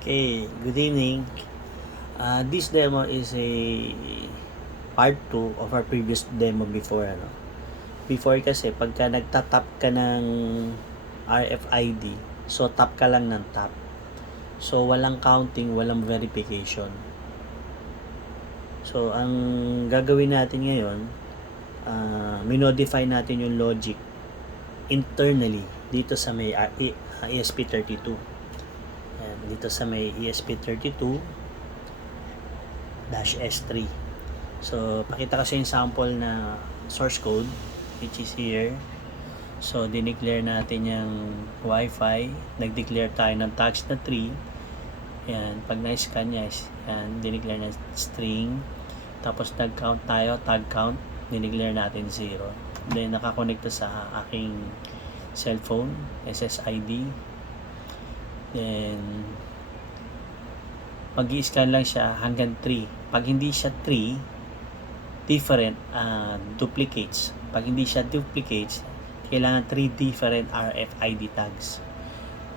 Okay, good evening. This demo is a part 2 of our previous demo before. Before kasi, pagka nagtatap ka ng RFID, so tap ka lang ng tap. So, walang counting, walang verification. So, ang gagawin natin ngayon, minodify natin yung logic internally dito sa may ESP32. Ayan, dito sa may ESP32-S3. So, pakita ko sa yung sample na source code which is here. So, dineclare natin yung Wi-Fi. Nag-declare tayo ng tags na 3. Ayan, pag na-scan niya, yan, dineclare na string. Tapos nag-count tayo, tag count, dineclare natin 0. Then, nakakonekta sa aking cellphone, SSID. Then, mag-i-scan lang siya hanggang 3. Pag hindi siya 3, different duplicates. Pag hindi siya duplicates, kailangan 3 different RFID tags.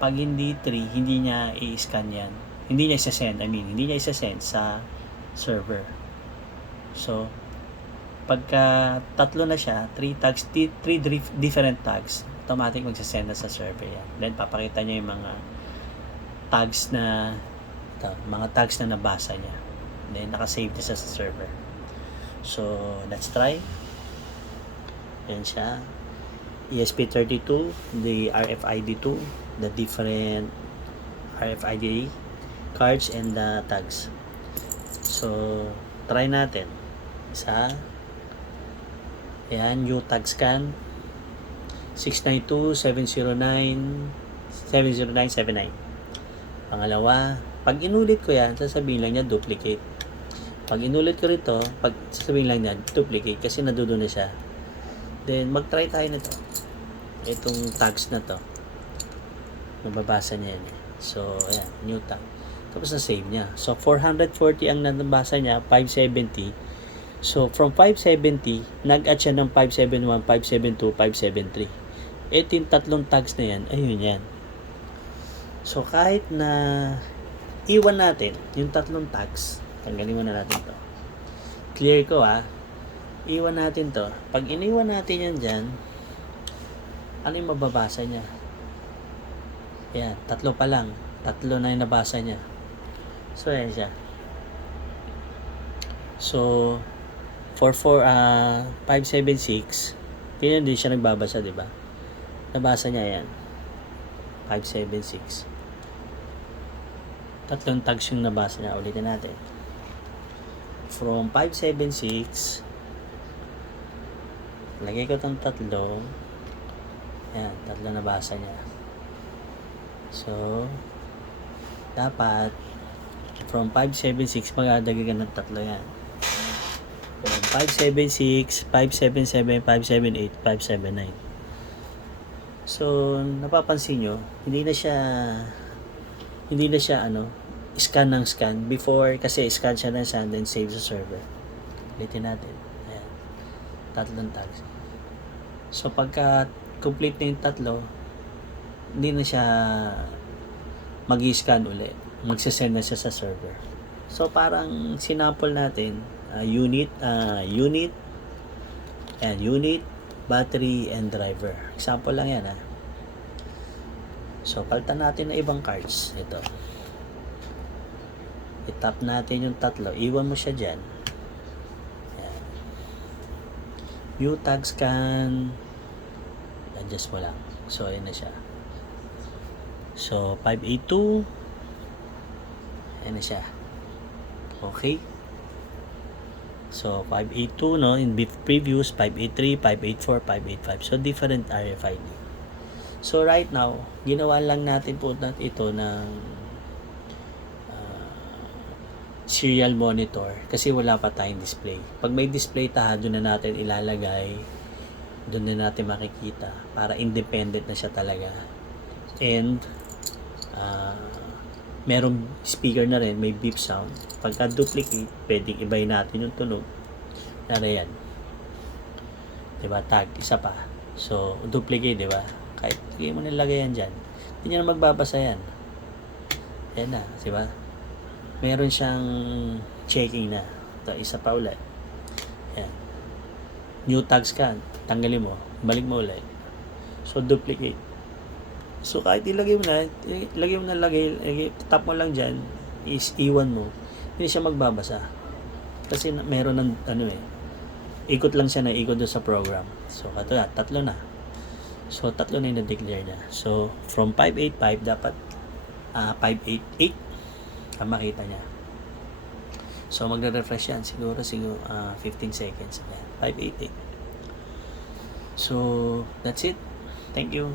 Pag hindi 3, hindi niya i-scan yan. Hindi niya isa-send, hindi niya isa-send sa server. So, pagka tatlo na siya, 3 tags, 3 different tags, automatic magsasend na sa server yan. Then, papakita niya yung mga tags na nabasa niya. Then, nakasave niya sa server. So, let's try. Yan siya. ESP32, the RFID2, the different RFID cards and the tags. So, try natin. Isa. Ayan, new tag scan. 692-709-70979. Pangalawa, pag inulit ko yan, sasabihin lang niya duplicate. Pag inulit ko rito, sasabihin lang niya duplicate kasi nadudo na siya. Then, mag-try tayo nito. Itong tags na to. Nababasa niya yan. So, ayan, new tag. Tapos na-save niya. So, 440 ang nabasa niya, 570. So, from 570, nag-add siya ng 571, 572, 573. Ito yung tatlong tags na yan, ayun yan. So, kahit na iwan natin yung tatlong tags, tanggalin muna natin to. Clear ko iwan natin to. Pag iniwan natin yan dyan, ano yung mababasa niya? Yan, tatlo pa lang. Tatlo na yung nabasa niya. So, yan siya. So, for 576, ganyan din siya nagbabasa, diba? Nabasa niya yan. 576. Tatlong tags yung nabasa niya. Ulitin natin. From 576, lagay ko itong tatlo. Yan, tatlo nabasa niya. So, dapat from 576, magdadagdagan ng tatlo yan. From 576, 577, 578, 579. So, napapansin nyo, hindi na siya scan ng scan. Before, kasi scan siya ng scan, then save sa server. Ulitin natin. Ayan. Tatlong tags. So, pagka complete na yung tatlo, hindi na siya mag-i-scan ulit. Magsasend na siya sa server. So, parang sinample natin, unit, battery, and driver. Example lang yan, So, palitan natin ng ibang cards. Ito. I-tap natin yung tatlo. Iwan mo siya dyan. Ayan. View tag scan. Adjust mo lang. So, ayan na siya. So, 582. Ayan na siya. Okay. So, 582, no? In previous, 583, 584, 585. So, different RFID. So, right now, ginawa lang natin po ito ng serial monitor kasi wala pa tayong display. Pag may display doon na natin ilalagay, doon na natin makikita para independent na siya talaga. And, merong speaker na rin, may beep sound. Pagka duplicate, pwedeng ibay natin yung tunog. Yan. Diba? Tag, isa pa. So, duplicate, diba? Kahit hindi mo nilagay yan dyan, hindi niya na magbabasa yan. Yan na, di ba? Meron siyang checking na. Ito, isa pa ulit. Yan. New tags ka, tanggalin mo, balik mo ulit. So, duplicate. So, kahit ilagay mo na, tap mo lang dyan, is iwan mo, hindi siya magbabasa. Kasi meron ng, ikot lang siya na ikot doon sa program. So, ito na, 3 na. So, 3 na yung na-declare na. So, from 585, dapat 588 ang makita niya. So, magre-refresh yan. Siguro 15 seconds. Ayan, 588. So, that's it. Thank you.